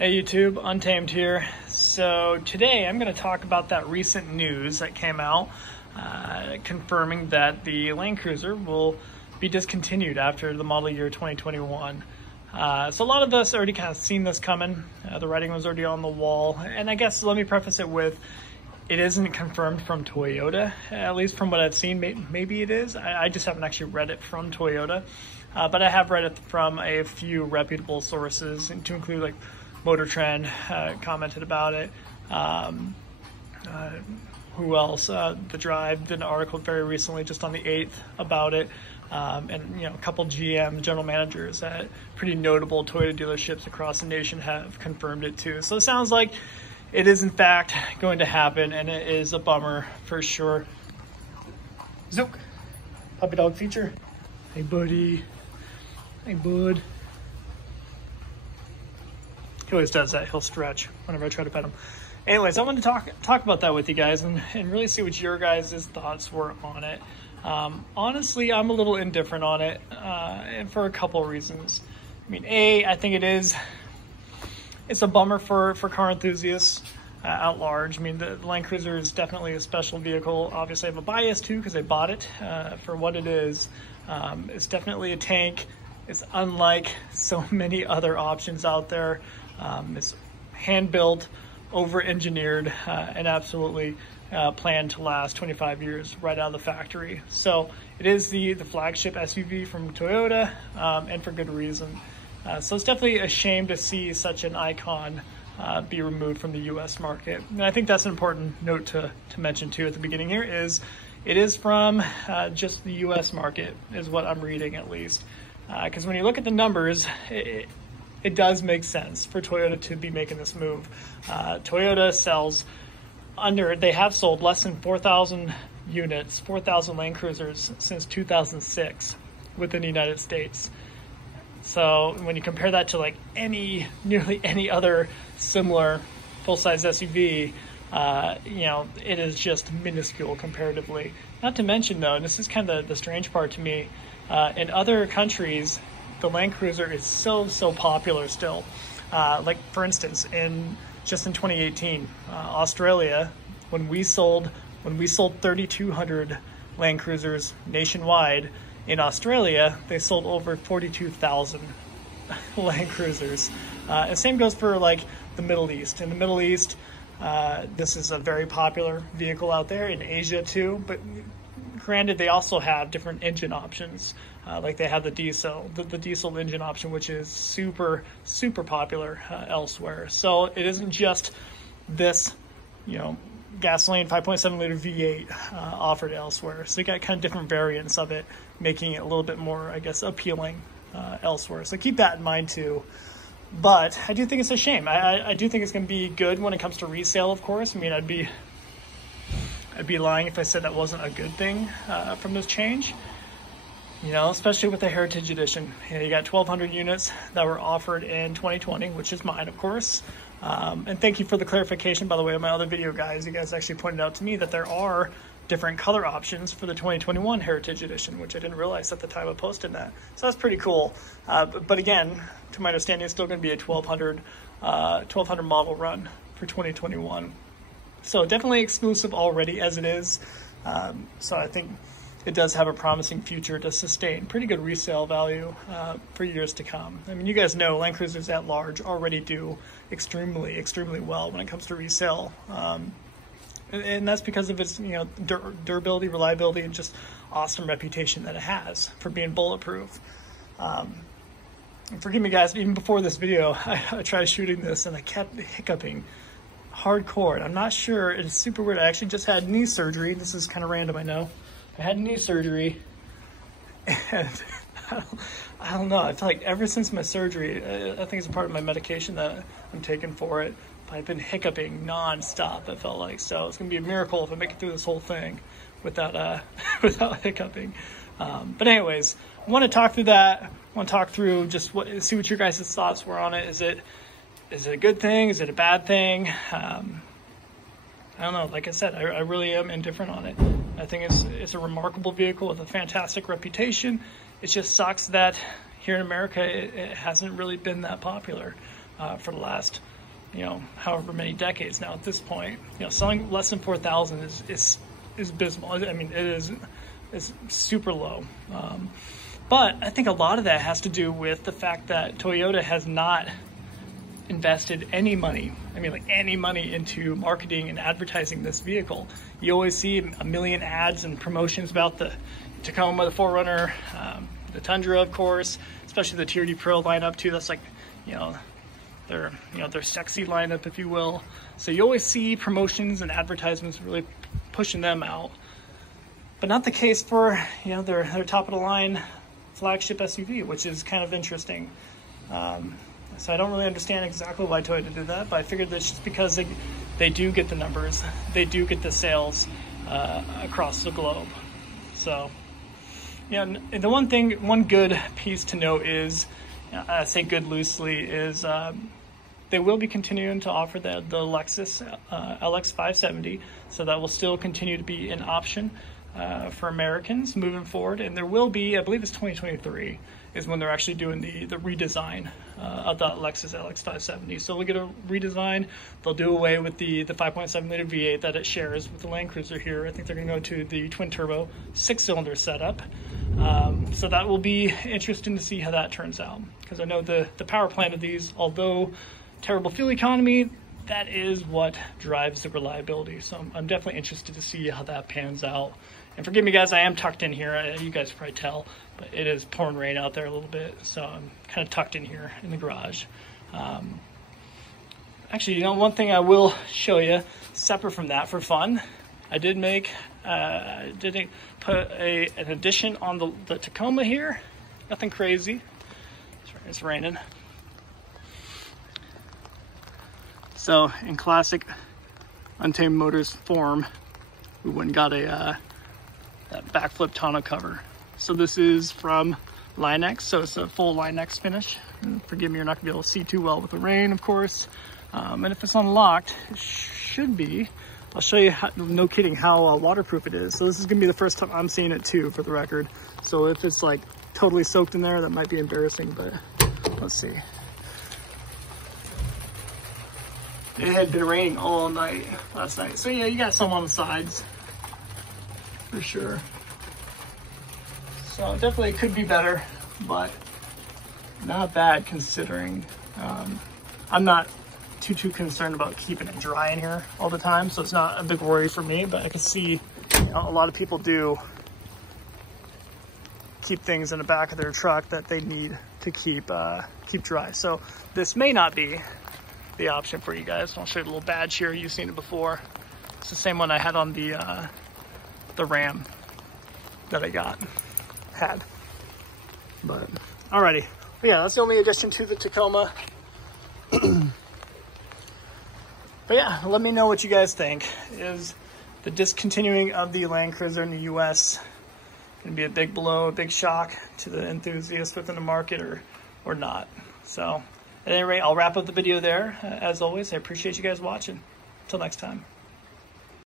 Hey YouTube, Untamed here. So today I'm going to talk about that recent news that came out confirming that the Land Cruiser will be discontinued after the model year 2021. So a lot of us already kind of seen this coming. The writing was already on the wall. And I guess let me preface it with, it isn't confirmed from Toyota, at least from what I've seen. Maybe it is. I just haven't actually read it from Toyota. But I have read it from a few reputable sources, to include like Motor Trend commented about it. Who else? The Drive did an article very recently, just on the 8th, about it. And a couple GM general managers at pretty notable Toyota dealerships across the nation have confirmed it too. So it sounds like it is in fact going to happen, and it is a bummer for sure. Zook, puppy dog feature. Hey buddy. Hey bud. He always does that. He'll stretch whenever I try to pet him. Anyways, I want to talk about that with you guys and really see what your guys' thoughts were on it. Honestly, I'm a little indifferent on it, and for a couple of reasons. I mean, I think it's a bummer for car enthusiasts at large. I mean, the Land Cruiser is definitely a special vehicle. Obviously, I have a bias too because I bought it for what it is. It's definitely a tank. It's unlike so many other options out there. It's hand-built, over-engineered, and absolutely planned to last 25 years right out of the factory. So it is the flagship SUV from Toyota, and for good reason. So it's definitely a shame to see such an icon be removed from the U.S. market. And I think that's an important note to mention too at the beginning here is it is from just the U.S. market is what I'm reading at least. Because when you look at the numbers, it does make sense for Toyota to be making this move. Toyota sells they have sold less than 4,000 units, 4,000 Land Cruisers since 2006 within the United States. So when you compare that to like nearly any other similar full-size SUV, it is just minuscule comparatively. Not to mention though, and this is kind of the strange part to me, in other countries, the Land Cruiser is so popular still. Like for instance, in 2018, Australia, when we sold 3,200 Land Cruisers nationwide, in Australia they sold over 42,000 Land Cruisers. And same goes for like the Middle East. In the Middle East, this is a very popular vehicle out there. In Asia too, but granted, they also have different engine options. Like they have the diesel engine option, which is super popular elsewhere. So it isn't just this, gasoline 5.7 liter V8 offered elsewhere. So you got kind of different variants of it, making it a little bit more, I guess, appealing elsewhere. So keep that in mind too. But I do think it's a shame. I do think it's going to be good when it comes to resale, of course. I mean, I'd be lying if I said that wasn't a good thing from this change. Especially with the Heritage Edition. You got 1,200 units that were offered in 2020, which is mine, of course. And thank you for the clarification, by the way, on my other video, guys. You guys actually pointed out to me that there are different color options for the 2021 Heritage Edition, which I didn't realize at the time I posted that. So that's pretty cool. But again, to my understanding, it's still going to be a 1,200 model run for 2021. So definitely exclusive already as it is. So I think it does have a promising future to sustain pretty good resale value for years to come. I mean, you guys know Land Cruisers at large already do extremely well when it comes to resale. And that's because of its durability, reliability, and just awesome reputation that it has for being bulletproof. And forgive me guys, even before this video, I tried shooting this and I kept hiccuping hardcore. And I'm not sure, it's super weird. I actually just had knee surgery. This is kind of random, I know. I had knee surgery, and I don't know. I feel like ever since my surgery, I think it's a part of my medication that I'm taking for it, but I've been hiccuping nonstop, I felt like. So it's going to be a miracle if I make it through this whole thing without hiccuping. But anyways, I want to talk through that. I want to talk through just see what your guys' thoughts were on it. Is it a good thing? Is it a bad thing? I don't know. Like I said, I really am indifferent on it. I think it's a remarkable vehicle with a fantastic reputation. It just sucks that here in America it hasn't really been that popular. for the last, however many decades now at this point. Selling less than 4,000 is abysmal. I mean, it's super low. But I think a lot of that has to do with the fact that Toyota has not invested any money, any money into marketing and advertising this vehicle. You always see a million ads and promotions about the Tacoma, the 4Runner, the Tundra, of course, especially the TRD Pro lineup too. That's like, their sexy lineup, if you will. So you always see promotions and advertisements really pushing them out, but not the case for, their top of the line flagship SUV, which is kind of interesting. So I don't really understand exactly why Toyota did that, but I figured that's just because they do get the numbers, they do get the sales across the globe. So, the one good piece to note is, I say good loosely, is they will be continuing to offer the Lexus LX 570, so that will still continue to be an option for Americans moving forward. And there will be, I believe it's 2023 is when they're actually doing the redesign of the Lexus LX 570. So we'll get a redesign. They'll do away with the 5.7 liter V8 that it shares with the Land Cruiser here. I think they're going to go to the twin turbo 6-cylinder setup. So that will be interesting to see how that turns out, because I know the power plant of these, although terrible fuel economy, that is what drives the reliability. So I'm definitely interested to see how that pans out. And forgive me, guys, I am tucked in here. You guys can probably tell, but it is pouring rain out there a little bit, so I'm kind of tucked in here in the garage. Actually, one thing I will show you separate from that for fun, I did put an addition on the Tacoma here. Nothing crazy. It's raining. So in classic Untamed Motors form, we went and got that backflip tonneau cover. So this is from Line-X, so it's a full Line-X finish. And forgive me, you're not gonna be able to see too well with the rain, of course. And if it's unlocked, it should be. I'll show you, no kidding, how waterproof it is. So this is gonna be the first time I'm seeing it too, for the record. So if it's like totally soaked in there, that might be embarrassing, but let's see. It had been raining all night last night. So yeah, you got some on the sides, for sure. So definitely it could be better, but not bad considering. I'm not too concerned about keeping it dry in here all the time, so it's not a big worry for me, but I can see a lot of people do keep things in the back of their truck that they need to keep dry. So this may not be the option for you guys. I'll show you the little badge here. You've seen it before. It's the same one I had on the Ram that I had. But alrighty. But yeah, that's the only addition to the Tacoma. But yeah, let me know what you guys think. Is the discontinuing of the Land Cruiser in the US going to be a big blow, a big shock to the enthusiasts within the market, or not? So at any rate, I'll wrap up the video there. As always, I appreciate you guys watching. Until next time.